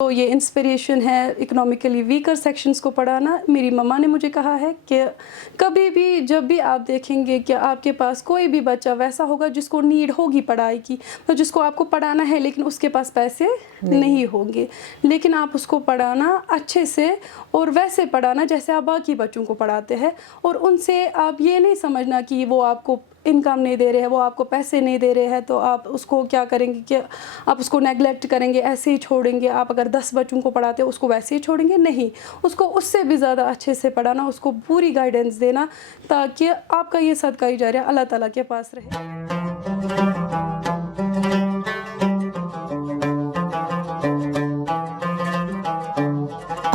تو یہ انسپریشن ہے اکنامکلی ویکر سیکشنز کو پڑھانا. میری مما نے مجھے کہا ہے کہ کبھی بھی جب بھی آپ دیکھیں گے کہ آپ کے پاس کوئی بھی بچہ ویسا ہوگا جس کو نیڈ ہوگی پڑھائی کی، تو جس کو آپ کو پڑھانا ہے لیکن اس کے پاس پیسے نہیں ہوں گے، لیکن آپ اس کو پڑھانا اچھے سے اور ویسے پڑھانا جیسے آپ باقی بچوں کو پڑھاتے ہیں، اور ان سے آپ یہ نہیں سمجھنا کہ وہ آپ کو انکم نہیں دے رہے ہیں، وہ آپ کو پیسے نہیں دے رہے ہیں تو آپ اس کو کیا کریں گے کہ آپ اس کو نیگلیکٹ کریں گے، ایسے ہی چھوڑیں گے. آپ اگر 10 بچوں کو پڑھاتے ہیں اس کو ویسے ہی چھوڑیں گے؟ نہیں، اس کو اس سے بھی زیادہ اچھے سے پڑھانا، اس کو پوری گائیڈنس دینا تاکہ آپ کا یہ صدقہ جاریہ اللہ تعالیٰ کے پاس رہے.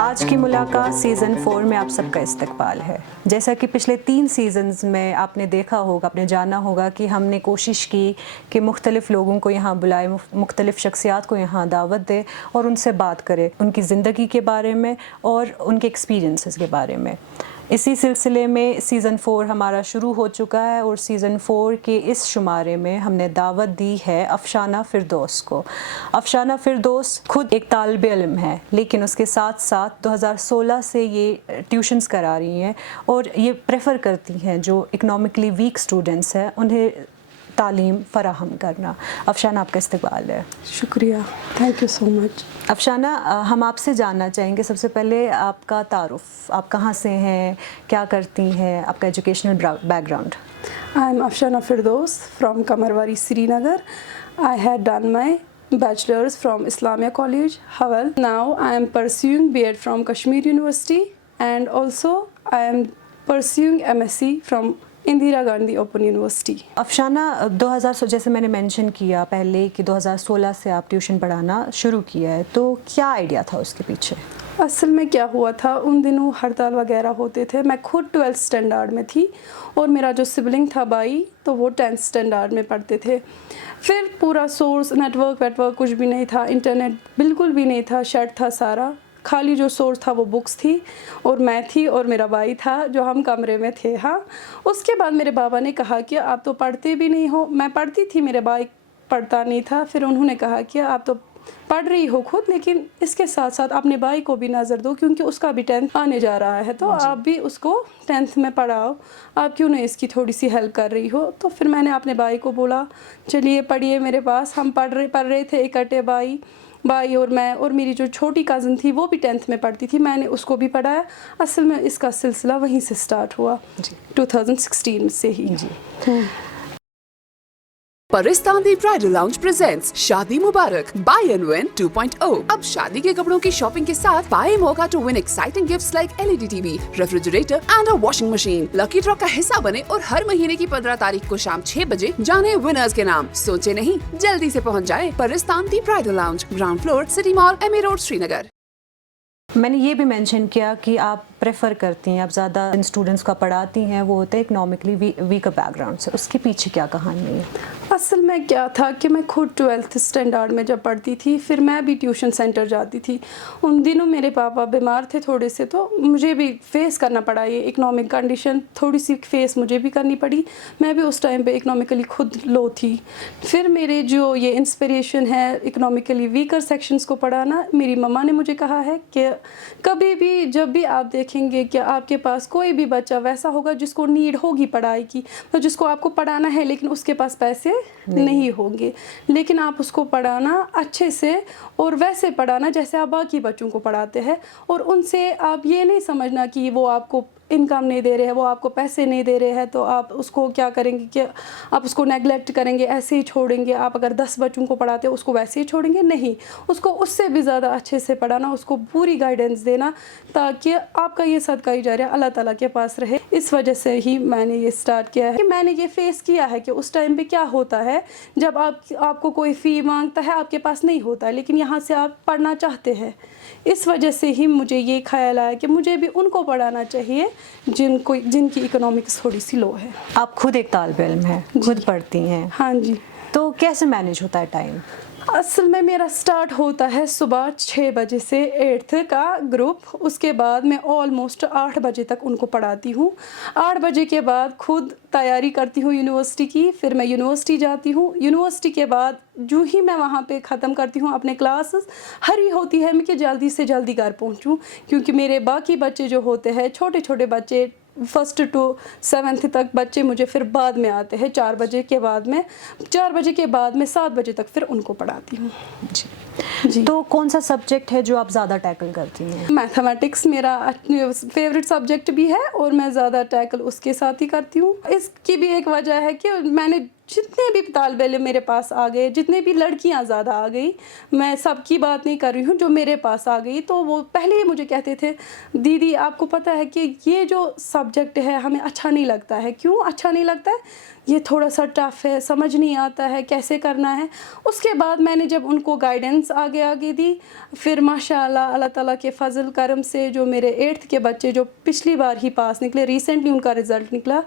آج کی ملاقات سیزن 4 میں آپ سب کا استقبال ہے. جیسا کہ پچھلے 3 سیزنز میں آپ نے دیکھا ہوگا، آپ نے جانا ہوگا کہ ہم نے کوشش کی کہ مختلف لوگوں کو یہاں بلائے، مختلف شخصیات کو یہاں دعوت دے اور ان سے بات کرے ان کی زندگی کے بارے میں اور ان کے ایکسپیرینسز کے بارے میں. اسی سلسلے میں سیزن 4 ہمارا شروع ہو چکا ہے، اور سیزن 4 کے اس شمارے میں ہم نے دعوت دی ہے افشانہ فردوس کو. افشانہ فردوس خود ایک طالب علم ہے، لیکن اس کے ساتھ ساتھ 2016 سے یہ ٹیوشنز کرا رہی ہیں اور یہ پریفر کرتی ہیں جو اکنامکلی ویک اسٹوڈنٹس ہیں انہیں تعلیم فراہم کرنا. افشانہ، آپ کا استقبال ہے. شکریہ، تھینک یو سو مچ. افشانہ، ہم آپ سے جاننا چاہیں گے سب سے پہلے آپ کا تعارف، آپ کہاں سے ہیں، کیا کرتی ہیں، آپ کا educational back ground. I am Afshana Firdaus from Kamarwari, Srinagar. I had done my bachelor's from Islamia College, Hawal. Now I am pursuing B.Ed from Kashmir University, and also I am pursuing MSc from Indira Gandhi Open University. Afshana, 2000 جیسے میں نے mention کیا پہلے کہ 2016 سے آپ tuition پڑھانا شروع کیا ہے، تو کیا آئیڈیا تھا اس کے پیچھے؟ اصل میں کیا ہوا تھا، ان دنوں ہڑتال وغیرہ ہوتے تھے. میں خود 12th اسٹینڈرڈ میں تھی اور میرا جو سبلنگ تھا بھائی تو وہ 10th اسٹینڈرڈ میں پڑھتے تھے. پھر پورا سورس نیٹورک ویٹورک کچھ بھی نہیں تھا، انٹرنیٹ بالکل بھی نہیں تھا، شٹ تھا سارا. خالی جو سورس تھا وہ بکس تھی اور میں تھی اور میرا بھائی تھا جو ہم کمرے میں تھے. ہاں، اس کے بعد میرے بابا نے کہا کہ آپ تو پڑھتے بھی نہیں ہو. میں پڑھتی تھی، میرے بھائی پڑھتا نہیں تھا. پھر انہوں نے کہا کہ آپ تو پڑھ رہی ہو خود، لیکن اس کے ساتھ ساتھ اپنے بھائی کو بھی نظر دو کیونکہ اس کا بھی 10th آنے جا رہا ہے، تو آپ بھی اس کو 10th میں پڑھاؤ. آپ کیوں نہیں اس کی تھوڑی سی ہیلپ کر رہی ہو؟ تو پھر میں نے اپنے بھائی کو بولا چلیے پڑھیے میرے پاس. ہم پڑھ رہے تھے اکٹھے، بھائی اور میں، اور میری جو چھوٹی کزن تھی وہ بھی 10th میں پڑھتی تھی، میں نے اس کو بھی پڑھایا. اصل میں اس کا سلسلہ وہیں سے سٹارٹ ہوا، 2016 سے ہی. پرستان دی برائڈل لاؤنج پریزنٹس شادی مبارک بائی اینڈ ون 2.0. اب شادی کے کپڑوں کی شاپنگ کے ساتھ پائے موقع to win exciting gifts like LED TV, refrigerator and a washing machine. Lucky draw کا حصہ بنے اور ہر مہینے کی 15 تاریخ کو شام 6 بجے جانے ونرز کے نام. سوچے نہیں، جلدی سے پہنچ جائے. Paristan the bridal lounge, ground floor, city mall, M A road, Srinagar. میں نے یہ بھی مینشن کیا کہ آپ پریفر کرتی ہیں، آپ زیادہ ان اسٹوڈنٹس کا پڑھاتی ہیں وہ ہوتے ہیں اکنامکلی ویکر بیک گراؤنڈ سے. اس کے پیچھے کیا کہانی ہے؟ اصل میں کیا تھا کہ میں خود 12th اسٹینڈرڈ میں جب پڑھتی تھی، پھر میں بھی ٹیوشن سینٹر جاتی تھی. ان دنوں میرے پاپا بیمار تھے تھوڑے سے، تو مجھے بھی فیس کرنا پڑا یہ اکنامک کنڈیشن، تھوڑی سی فیس مجھے بھی کرنی پڑی. میں بھی اس ٹائم پہ اکنامکلی خود لو تھی. پھر میرے جو یہ انسپریشن ہے اکنامکلی ویکر سیکشنز کو پڑھانا، میری مما نے مجھے کہا ہے کہ کبھی بھی جب بھی آپ دیکھیں گے کہ آپ کے پاس کوئی بھی بچہ ویسا ہوگا جس کو نیڈ ہوگی پڑھائی کی، تو جس کو آپ کو پڑھانا ہے لیکن اس کے پاس پیسے نہیں ہوں گے، لیکن آپ اس کو پڑھانا اچھے سے اور ویسے پڑھانا جیسے آپ باقی بچوں کو پڑھاتے ہیں، اور ان سے آپ یہ نہیں سمجھنا کہ وہ آپ کو انکم نہیں دے رہے ہیں، وہ آپ کو پیسے نہیں دے رہے ہیں تو آپ اس کو کیا کریں گے کہ آپ اس کو نیگلیکٹ کریں گے، ایسے ہی چھوڑیں گے. آپ اگر 10 بچوں کو پڑھاتے ہیں اس کو ویسے ہی چھوڑیں گے؟ نہیں، اس کو اس سے بھی زیادہ اچھے سے پڑھانا، اس کو پوری گائیڈنس دینا تاکہ آپ کا یہ صدقہ جاریہ اللہ تعالیٰ کے پاس رہے. اس وجہ سے ہی میں نے یہ سٹارٹ کیا ہے کہ میں نے یہ فیس کیا ہے کہ اس ٹائم پہ کیا ہوتا ہے جب آپ کو کوئی فی مانگتا ہے، آپ کے پاس نہیں ہوتا ہے، لیکن یہاں سے آپ پڑھنا چاہتے ہیں. اس وجہ سے ہی مجھے یہ خیال آیا کہ مجھے بھی ان کو پڑھانا چاہیے جن کی اکنامکس تھوڑی سی لو ہے. آپ خود ایک طالب علم ہیں، خود پڑھتی ہیں. ہاں جی. تو کیسے مینیج ہوتا ہے ٹائم؟ असल में मेरा स्टार्ट होता है सुबह 6 बजे से 8th का ग्रुप, उसके बाद मैं ऑलमोस्ट 8 बजे तक उनको पढ़ाती हूँ। 8 बजे के बाद खुद तैयारी करती हूँ यूनिवर्सिटी की, फिर मैं यूनिवर्सिटी जाती हूँ। यूनिवर्सिटी के बाद जो ही मैं वहाँ पे ख़त्म करती हूँ अपने क्लासेस, हरी होती है मैं कि जल्दी से जल्दी घर पहुँचूँ, क्योंकि मेरे बाकी बच्चे जो होते हैं छोटे छोटे बच्चे 1st to 7th तक बच्चे मुझे फिर बाद में आते हैं 4 बजे के बाद में 7 बजे तक फिर उनको पढ़ाती हूँ। जी। तो कौन सा सब्जेक्ट है जो आप ज़्यादा टैकल करती हैं? मैथमेटिक्स मेरा फेवरेट सब्जेक्ट भी है और मैं ज़्यादा टैकल उसके साथ ही करती हूँ। इसकी भी एक वजह है कि मैंने जितने भी तालिब इल्म मेरे पास आ गए, जितने भी लड़कियां ज़्यादा आ गई, मैं सबकी बात नहीं कर रही हूँ, जो मेरे पास आ गई तो वो पहले ही मुझे कहते थे दीदी आपको पता है कि ये जो सब्जेक्ट है हमें अच्छा नहीं लगता है। क्यों अच्छा नहीं लगता है? ये थोड़ा सा टफ़ है, समझ नहीं आता है कैसे करना है। उसके बाद मैंने जब उनको गाइडेंस आगे दी, फिर माशाल्लाह अल्लाह ताला के फ़ज़ल करम से जो मेरे 8th के बच्चे जो पिछली बार ही पास निकले, रिसेंटली उनका रिज़ल्ट निकला,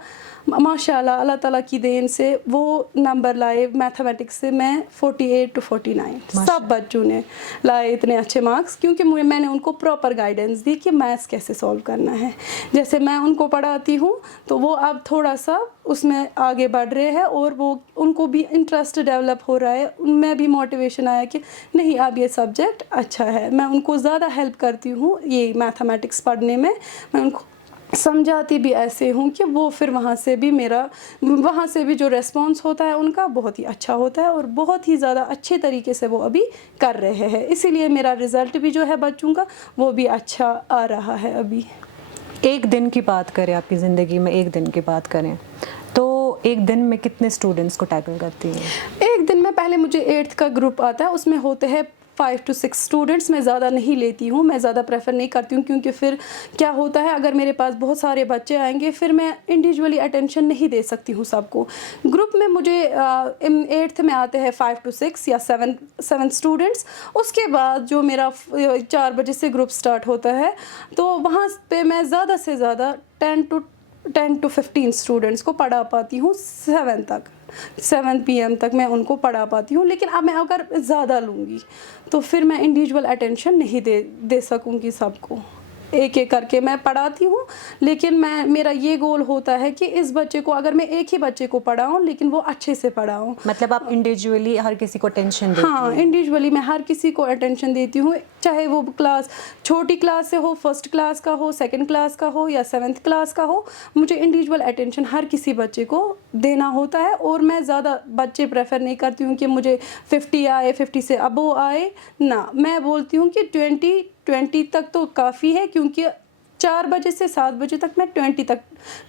माशाल्लाह अल्लाह ताला की देन से वो नंबर लाए मैथमेटिक्स से, मैं 48 to 49 सब बच्चों ने लाए इतने अच्छे मार्क्स, क्योंकि मैंने उनको प्रॉपर गाइडेंस दी कि मैथ्स कैसे सॉल्व करना है। जैसे मैं उनको पढ़ाती हूँ तो वो अब थोड़ा सा उसमें आगे बढ़ रहे हैं और वो उनको भी इंटरेस्ट डेवलप हो रहा है, उनमें भी मोटिवेशन आया कि नहीं अब ये सब्जेक्ट अच्छा है। मैं उनको ज़्यादा हेल्प करती हूँ ये मैथमेटिक्स पढ़ने में, मैं उनको समझाती भी ऐसे हूँ कि वो फिर वहाँ से भी जो रेस्पॉन्स होता है उनका बहुत ही अच्छा होता है और बहुत ही ज़्यादा अच्छे तरीके से वो अभी कर रहे हैं। इसीलिए मेरा रिज़ल्ट भी जो है बच्चों का वो भी अच्छा आ रहा है। अभी एक दिन की बात करें, आपकी ज़िंदगी में एक दिन की बात करें तो एक दिन में कितने स्टूडेंट्स को टैकल करती हैं? एक दिन में पहले मुझे 8th का ग्रुप आता है, उसमें होते हैं 5 to 6 स्टूडेंट्स। मैं ज़्यादा नहीं लेती हूँ, मैं ज़्यादा प्रेफर नहीं करती हूँ, क्योंकि फिर क्या होता है अगर मेरे पास बहुत सारे बच्चे आएंगे फिर मैं इंडिविजुअली अटेंशन नहीं दे सकती हूँ सबको। ग्रुप में मुझे 8th में आते हैं 5 to 6 या 7 स्टूडेंट्स। उसके बाद जो मेरा 4 बजे से ग्रुप स्टार्ट होता है तो वहाँ पे मैं ज़्यादा से ज़्यादा 10 to 15 स्टूडेंट्स को पढ़ा पाती हूँ 7 PM तक मैं उनको पढ़ा पाती हूँ। लेकिन अब मैं अगर ज़्यादा लूँगी तो फिर मैं इंडिविजुअल अटेंशन नहीं दे सकूँगी सबको, एक एक करके मैं पढ़ाती हूँ। लेकिन मेरा ये गोल होता है कि इस बच्चे को अगर मैं एक ही बच्चे को पढ़ाऊँ लेकिन वो अच्छे से पढ़ाऊँ। मतलब आप इंडिविजुअली हर किसी को अटेंशन देती हैं? हाँ, इंडिविजुअली मैं हर किसी को अटेंशन देती हूँ, चाहे वो क्लास छोटी क्लास से हो, 1st क्लास का हो, 2nd क्लास का हो या 7th क्लास का हो, मुझे इंडिविजुअल अटेंशन हर किसी बच्चे को देना होता है। और मैं ज़्यादा बच्चे प्रेफर नहीं करती हूँ कि मुझे 50 आए, 50 से अबो आए ना, मैं बोलती हूँ कि 20 तक तो काफ़ी है, क्योंकि 4 बजे से 7 बजे तक मैं 20 तक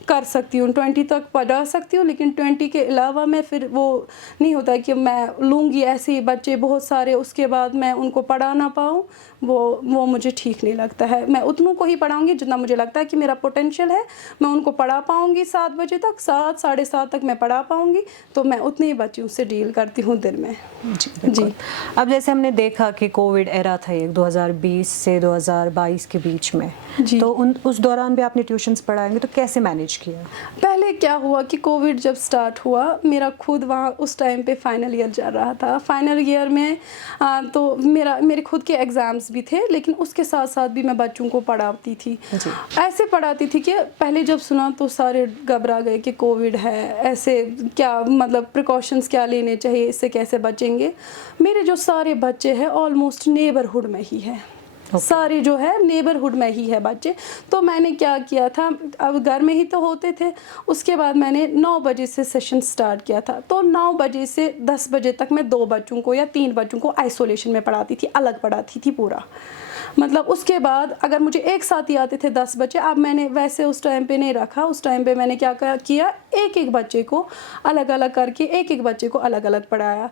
कर सकती हूँ, 20 तक पढ़ा सकती हूँ। लेकिन 20 के अलावा मैं फिर वो नहीं होता है कि मैं लूँगी ऐसे ही बच्चे बहुत सारे, उसके बाद मैं उनको पढ़ा ना पाऊँ, वो मुझे ठीक नहीं लगता है। मैं उतनों को ही पढ़ाऊँगी जितना मुझे लगता है कि मेरा पोटेंशियल है, मैं उनको पढ़ा पाऊँगी 7 बजे तक, 7 साढ़े 7 तक मैं पढ़ा पाऊँगी, तो मैं उतने ही बच्चों से डील करती हूँ दिन में। जी। अब जैसे हमने देखा कि कोविड एरा था ये 2020 से 2022 के बीच में, तो उस दौरान भी आपने ट्यूशन्स पढ़ाएंगे तो कैसे मैनेज किया? पहले क्या हुआ कि कोविड जब स्टार्ट हुआ, मेरा खुद वहाँ उस टाइम पे फाइनल ईयर चल रहा था। फाइनल ईयर में तो मेरे खुद के एग्ज़ाम्स भी थे, लेकिन उसके साथ साथ भी मैं बच्चों को पढ़ाती थी। ऐसे पढ़ाती थी कि पहले जब सुना तो सारे घबरा गए कि कोविड है, ऐसे क्या मतलब प्रिकॉशंस क्या लेने चाहिए, इससे कैसे बचेंगे। मेरे जो सारे बच्चे हैं ऑलमोस्ट नेबरहुड में ही है, सारे जो है नेबरहुड में ही है बच्चे। तो मैंने क्या किया था, अब घर में ही तो होते थे, उसके बाद मैंने 9 बजे से सेशन स्टार्ट किया था। तो 9 बजे से 10 बजे तक मैं 2 बच्चों को या 3 बच्चों को आइसोलेशन में पढ़ाती थी, अलग पढ़ाती थी पूरा। मतलब उसके बाद अगर मुझे एक साथ ही आते थे 10 बच्चे, अब मैंने वैसे उस टाइम पे नहीं रखा। उस टाइम पे मैंने क्या किया, एक बच्चे को अलग अलग करके एक बच्चे को अलग अलग पढ़ाया।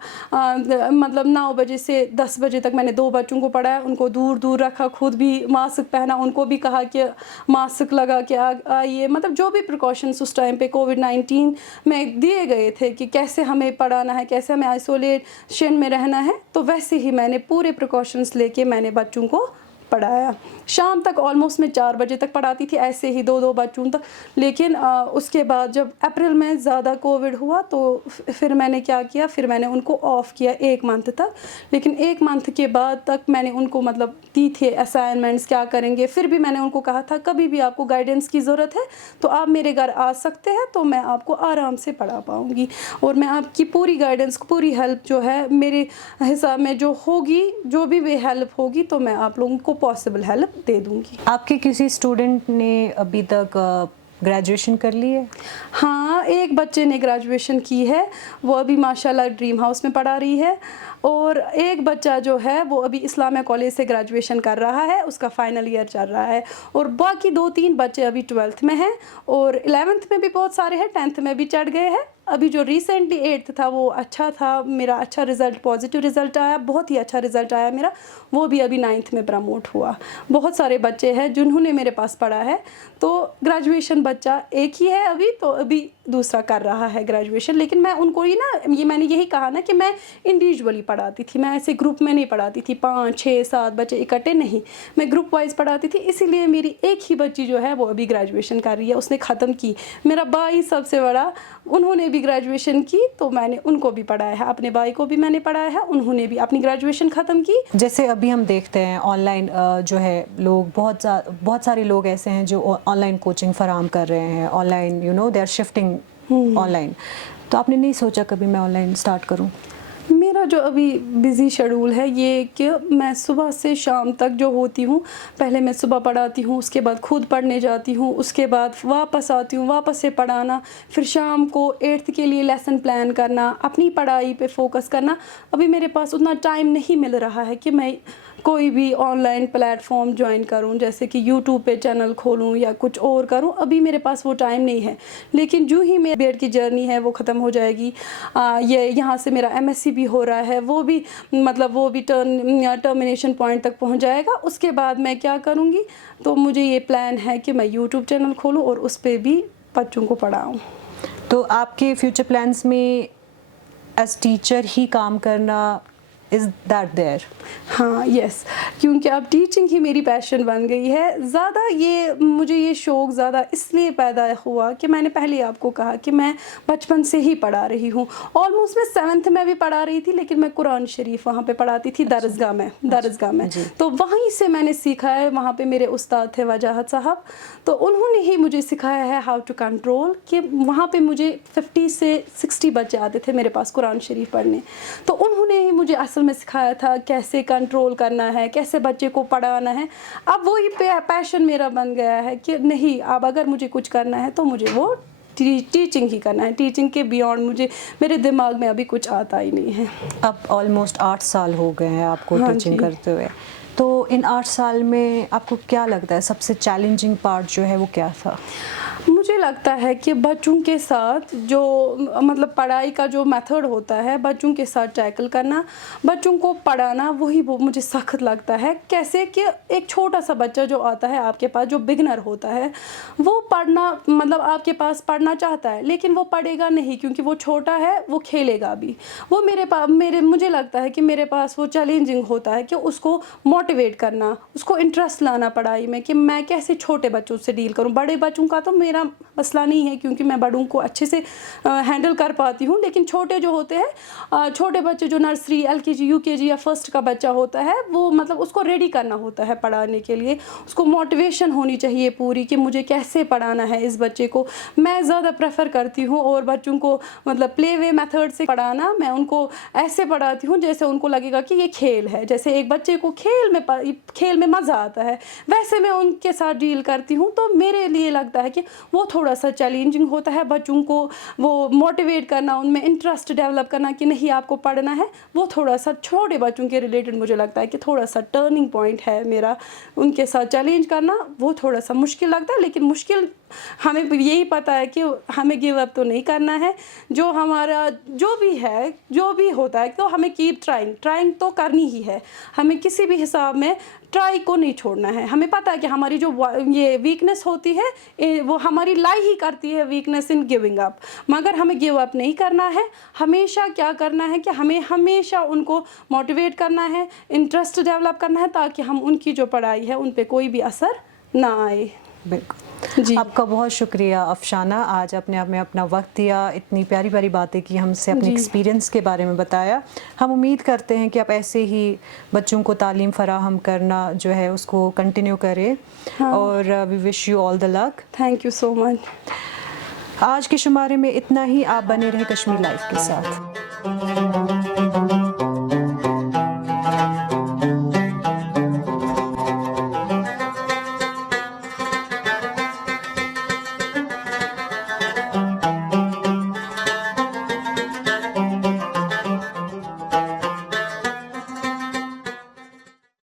मतलब 9 बजे से 10 बजे तक मैंने 2 बच्चों को पढ़ाया, उनको दूर दूर रखा, खुद भी मास्क पहना, उनको भी कहा कि मास्क लगा के आइए। मतलब जो भी प्रिकॉशंस उस टाइम पे कोविड-19 में दिए गए थे कि कैसे हमें पढ़ाना है, कैसे हमें आइसोलेशन में रहना है, तो वैसे ही मैंने पूरे प्रिकॉशंस लेके मैंने बच्चों को पढ़ाया। शाम तक ऑलमोस्ट मैं 4 बजे तक पढ़ाती थी, ऐसे ही 2-2 बच्चों तक। लेकिन उसके बाद जब अप्रैल में ज़्यादा कोविड हुआ तो फिर मैंने क्या किया, फिर मैंने उनको ऑफ़ किया 1 मंथ तक। लेकिन 1 मंथ के बाद तक मैंने उनको मतलब दी थी असाइनमेंट्स क्या करेंगे। फिर भी मैंने उनको कहा था कभी भी आपको गाइडेंस की ज़रूरत है तो आप मेरे घर आ सकते हैं, तो मैं आपको आराम से पढ़ा पाऊँगी और मैं आपकी पूरी गाइडेंस, पूरी हेल्प जो है मेरे हिसाब में जो होगी, जो भी हेल्प होगी तो मैं आप लोगों को पॉसिबल हेल्प दे दूँगी। आपके किसी स्टूडेंट ने अभी तक ग्रेजुएशन कर ली है? हाँ, एक बच्चे ने ग्रेजुएशन की है, वो अभी माशाल्लाह ड्रीम हाउस में पढ़ा रही है। और एक बच्चा जो है वो अभी इस्लामिया कॉलेज से ग्रेजुएशन कर रहा है, उसका फाइनल ईयर चल रहा है। और बाकी 2-3 बच्चे अभी 12th में हैं और 11th में भी बहुत सारे हैं, 10th में भी चढ़ गए हैं। अभी जो रिसेंटली 8th था वो अच्छा था, मेरा अच्छा रिज़ल्ट, पॉजिटिव रिज़ल्ट आया, बहुत ही अच्छा रिज़ल्ट आया मेरा। वो भी अभी 9th में प्रमोट हुआ। बहुत सारे बच्चे हैं जिन्होंने मेरे पास पढ़ा है। तो ग्रेजुएशन बच्चा एक ही है अभी, तो अभी दूसरा कर रहा है ग्रेजुएशन। लेकिन मैं उनको ही ना, मैंने यही कहा ना कि मैं इंडिविजुअली पढ़ाती थी, मैं ऐसे ग्रुप में नहीं पढ़ाती थी, 5, 6, 7 बच्चे इकट्ठे नहीं, मैं ग्रुप वाइज पढ़ाती थी। इसीलिए मेरी एक ही बच्ची जो है वो अभी ग्रेजुएशन कर रही है, उसने ख़त्म की। मेरा भाई सबसे बड़ा, उन्होंने भी ग्रेजुएशन की तो मैंने उनको भी पढ़ाया है, अपने भाई को भी मैंने पढ़ाया है, उन्होंने भी अपनी ग्रेजुएशन ख़त्म की। जैसे अभी हम देखते हैं ऑनलाइन जो है लोग बहुत सारे लोग ऐसे हैं जो ऑनलाइन कोचिंग फराहम कर रहे हैं, online they are shifting online. तो आपने नहीं सोचा कभी मैं ऑनलाइन स्टार्ट करूं? मेरा जो अभी बिज़ी शेड्यूल है ये कि मैं सुबह से शाम तक जो होती हूँ, पहले मैं सुबह पढ़ाती हूँ, उसके बाद खुद पढ़ने जाती हूँ, उसके बाद वापस आती हूँ, वापस से पढ़ाना, फिर शाम को 8th के लिए लेसन प्लान करना, अपनी पढ़ाई पे फोकस करना। अभी मेरे पास उतना टाइम नहीं मिल रहा है कि मैं कोई भी ऑनलाइन प्लेटफॉर्म ज्वाइन करूं, जैसे कि यूट्यूब पे चैनल खोलूं या कुछ और करूं। अभी मेरे पास वो टाइम नहीं है। लेकिन जो ही मेरी बीएड की जर्नी है वो ख़त्म हो जाएगी, ये यहाँ से मेरा एमएससी भी हो रहा है, वो भी मतलब वो भी टर्मिनेशन पॉइंट तक पहुँच जाएगा। उसके बाद मैं क्या करूँगी, तो मुझे ये प्लान है कि मैं यूट्यूब चैनल खोलूँ और उस पर भी बच्चों को पढ़ाऊँ। तो आपके फ्यूचर प्लान्स में एज टीचर ही काम करना, इज़ दैट देयर? हाँ, यस, क्योंकि अब टीचिंग ही मेरी पैशन बन गई है। ज़्यादा मुझे ये शौक़ ज़्यादा इसलिए पैदा हुआ कि मैंने पहले आपको कहा कि मैं बचपन से ही पढ़ा रही हूँ। ऑलमोस्ट मैं 7th में भी पढ़ा रही थी, लेकिन मैं कुरान शरीफ वहाँ पे पढ़ाती थी दरसगाह में। तो वहीं से मैंने सीखा है, वहाँ पे मेरे उस्ताद थे वजाहत साहब, तो उन्होंने ही मुझे सिखाया है हाउ टू कंट्रोल। कि वहाँ पे मुझे 50 से 60 बच्चे आते थे मेरे पास कुरान शरीफ पढ़ने, तो उन्होंने ही मुझे असल में सिखाया था कैसे कंट्रोल करना है, कैसे बच्चे को पढ़ाना है। अब वही पैशन मेरा बन गया है कि नहीं, अब अगर मुझे कुछ करना है तो मुझे वो टीचिंग ही करना है। टीचिंग के बियॉन्ड मेरे दिमाग में अभी कुछ आता ही नहीं है। अब ऑलमोस्ट 8 साल हो गए हैं आपको हाँ टीचिंग जी। करते हुए। तो इन 8 साल में आपको क्या लगता है सबसे चैलेंजिंग पार्ट जो है वो क्या था? मुझे लगता है कि बच्चों के साथ जो मतलब पढ़ाई का जो मेथड होता है, बच्चों के साथ टैकल करना, बच्चों को पढ़ाना, वही वो मुझे सख्त लगता है। कैसे कि एक छोटा सा बच्चा जो आता है आपके पास, जो बिगनर होता है, वो पढ़ना मतलब आपके पास पढ़ना चाहता है, लेकिन वो पढ़ेगा नहीं क्योंकि वो छोटा है, वो खेलेगा भी। वो मुझे लगता है कि मेरे पास वो चैलेंजिंग होता है कि उसको मोटिवेट करना, उसको इंटरेस्ट लाना पढ़ाई में, कि मैं कैसे छोटे बच्चों से डील करूँ। बड़े बच्चों का तो मेरा मसला नहीं है क्योंकि मैं बड़ों को अच्छे से हैंडल कर पाती हूँ, लेकिन छोटे जो होते हैं, छोटे बच्चे जो नर्सरी, एलकेजी, यूकेजी या फर्स्ट का बच्चा होता है, वो मतलब उसको रेडी करना होता है पढ़ाने के लिए। उसको मोटिवेशन होनी चाहिए पूरी कि मुझे कैसे पढ़ाना है इस बच्चे को। मैं ज़्यादा प्रेफर करती हूँ और बच्चों को मतलब प्ले वे मेथड से पढ़ाना। मैं उनको ऐसे पढ़ाती हूँ जैसे उनको लगेगा कि ये खेल है। जैसे एक बच्चे को खेल में मज़ा आता है, वैसे मैं उनके साथ डील करती हूँ। तो मेरे लिए लगता है कि वो थोड़ा सा चैलेंजिंग होता है, बच्चों को वो मोटिवेट करना, उनमें इंटरेस्ट डेवलप करना कि नहीं आपको पढ़ना है। वो थोड़ा सा छोटे बच्चों के रिलेटेड मुझे लगता है कि थोड़ा सा टर्निंग पॉइंट है मेरा। उनके साथ चैलेंज करना वो थोड़ा सा मुश्किल लगता है, लेकिन मुश्किल हमें यही पता है कि हमें गिव अप तो नहीं करना है, जो हमारा जो भी है, जो भी होता है तो हमें कीप ट्राइंग तो करनी ही है, हमें किसी भी हिसाब में ट्राई को नहीं छोड़ना है। हमें पता है कि हमारी जो ये वीकनेस होती है वो हमारी लाई ही करती है वीकनेस इन गिविंग अप, मगर हमें गिव अप नहीं करना है। हमेशा क्या करना है कि हमें हमेशा उनको मोटिवेट करना है, इंटरेस्ट डेवलप करना है, ताकि हम उनकी जो पढ़ाई है उन पे कोई भी असर ना आए। बिल्कुल जी। आपका बहुत शुक्रिया अफशाना, आज अपने आप में अपना वक्त दिया, इतनी प्यारी प्यारी बातें की, हमसे अपने जी। एक्सपीरियंस के बारे में बताया। हम उम्मीद करते हैं कि आप ऐसे ही बच्चों को तालीम फराहम करना जो है उसको कंटिन्यू करें, और we wish you all the luck. Thank you so much. आज के शुमारे में इतना ही। आप बने रहे कश्मीर लाइफ के साथ।